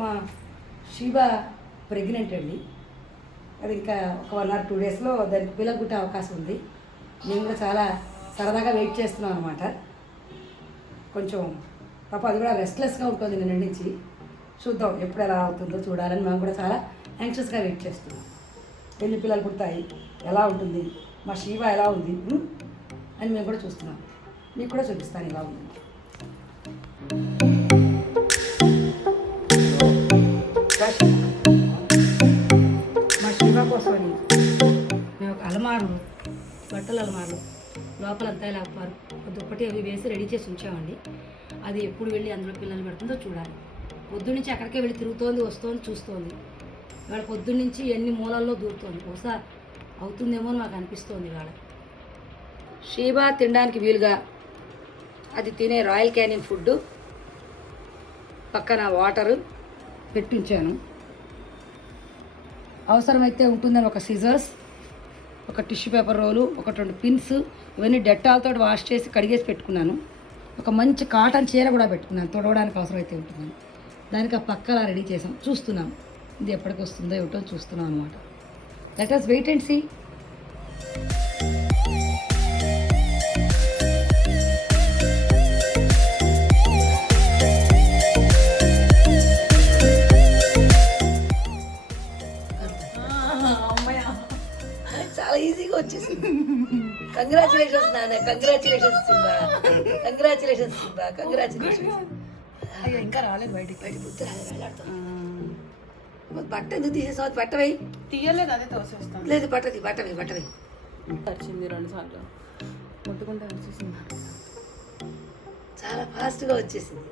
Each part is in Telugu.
మా శివ ప్రెగ్నెంట్ అండి. అది ఇంకా ఒక 1 or 2 డేస్లో దానికి పిల్లలు పుట్టే అవకాశం ఉంది. మేము కూడా చాలా సరదాగా వెయిట్ చేస్తున్నాం అనమాట. కొంచెం పాప అది కూడా రెస్ట్లెస్గా ఉంటుంది నిన్న నుంచి. చూద్దాం ఎప్పుడు ఎలా అవుతుందో చూడాలని మేము కూడా చాలా యాంగ్షియస్గా వెయిట్ చేస్తున్నాం. ఎన్ని పిల్లలు పుడతాయి, ఎలా ఉంటుంది, మా శివ ఎలా ఉంది అని మేము కూడా చూస్తున్నాం. మీకు కూడా చూపిస్తాను ఎలా ఉంది. మా శివ కోసమని మేము ఒక అలమారు, బట్టల అలమారు లోపలంతా ఇలా దుప్పటి అవి వేసి రెడీ చేసి ఉంచామండి. అది ఎప్పుడు వెళ్ళి అందులో పిల్లలు పెడుతుందో చూడాలి. పొద్దున్నుంచి అక్కడికే వెళ్ళి తిరుగుతోంది, వస్తోంది, చూస్తోంది. ఇవాళ పొద్దున్నుంచి ఎన్ని మూలల్లో దూరుతోంది. బహుశా అవుతుందేమో నాకు అనిపిస్తోంది. ఇవాళ షీబా తినడానికి వీలుగా అది తినే రాయల్ క్యానిన్ ఫుడ్ పక్కన వాటరు పెట్టించాను. అవసరమైతే ఉంటుందని ఒక సిజర్స్, ఒక టిష్యూ పేపర్ రోలు, ఒక 2 పిన్స్, ఇవన్నీ డెట్టాల్తో వాష్ చేసి కడిగేసి పెట్టుకున్నాను. ఒక మంచి కాటన్ చీర కూడా పెట్టుకున్నాను, తొడవడానికి అవసరమైతే ఉంటుందని. దానికి ఆ పక్కలా రెడీ చేసాం. చూస్తున్నాం ఇది ఎప్పటికి వస్తుందో ఏమిటో చూస్తున్నాం అనమాట. Let us wait and see. చాలా ఈజీగా వచ్చేసింది. కంగ్రాచులేషన్స్ నాన్న, congratulations Simba, congratulations Simba, congratulations. అయ్యో ఇంకా రాలేదు బయటికి బుద్ధి రాలేదు. బట్ట ఎందుకు తీసేసావు? బట్టవై తీయలేదు, అదే తోసేస్తాను. లేదు బట్టది, బట్టవై వచ్చింది 2 సార్లు ముట్టుకుంటే వచ్చేసింది. చాలా ఫాస్ట్గా వచ్చేసింది.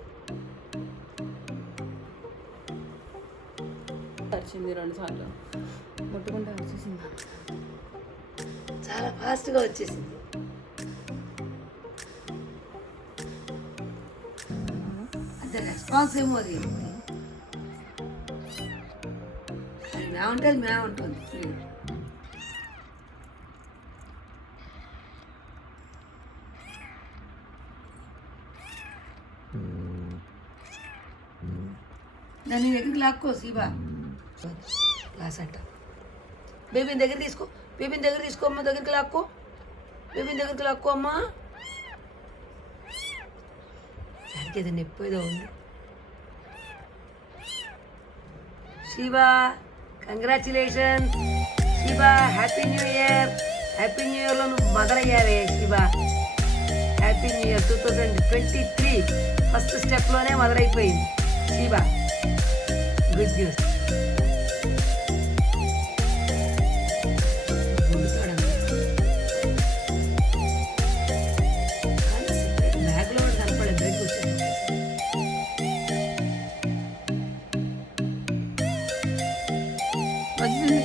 వచ్చింది 2 సార్లు ముట్టుకుంటే వచ్చేసింది. చాలా ఫాస్ట్గా వచ్చేసింది. అంతే రెస్పాన్స్ ఏమో అది మేముంటుంది, మేముంటుంది. దాన్ని దగ్గరికి లాక్కో శివా. క్లాస్ అంట. బేబీని దగ్గర తీసుకో, బేబీని దగ్గర తీసుకో అమ్మ, దగ్గరికి లాక్కో, బేబీని దగ్గరికి లాక్కో అమ్మా. దానికి ఏదో నొప్పి ఏదో ఉంది. Shiva congratulations. Shiva happy new year. Happy new ఇయర్లో నువ్వు మదర్ అయ్యావే Shiva. Happy new year 2023 first స్టెప్లోనే మదర్ అయిపోయింది శివా. Good news. బ్యాగ్లో కనపడలేదు, బయటకు వచ్చేది. వచ్చింది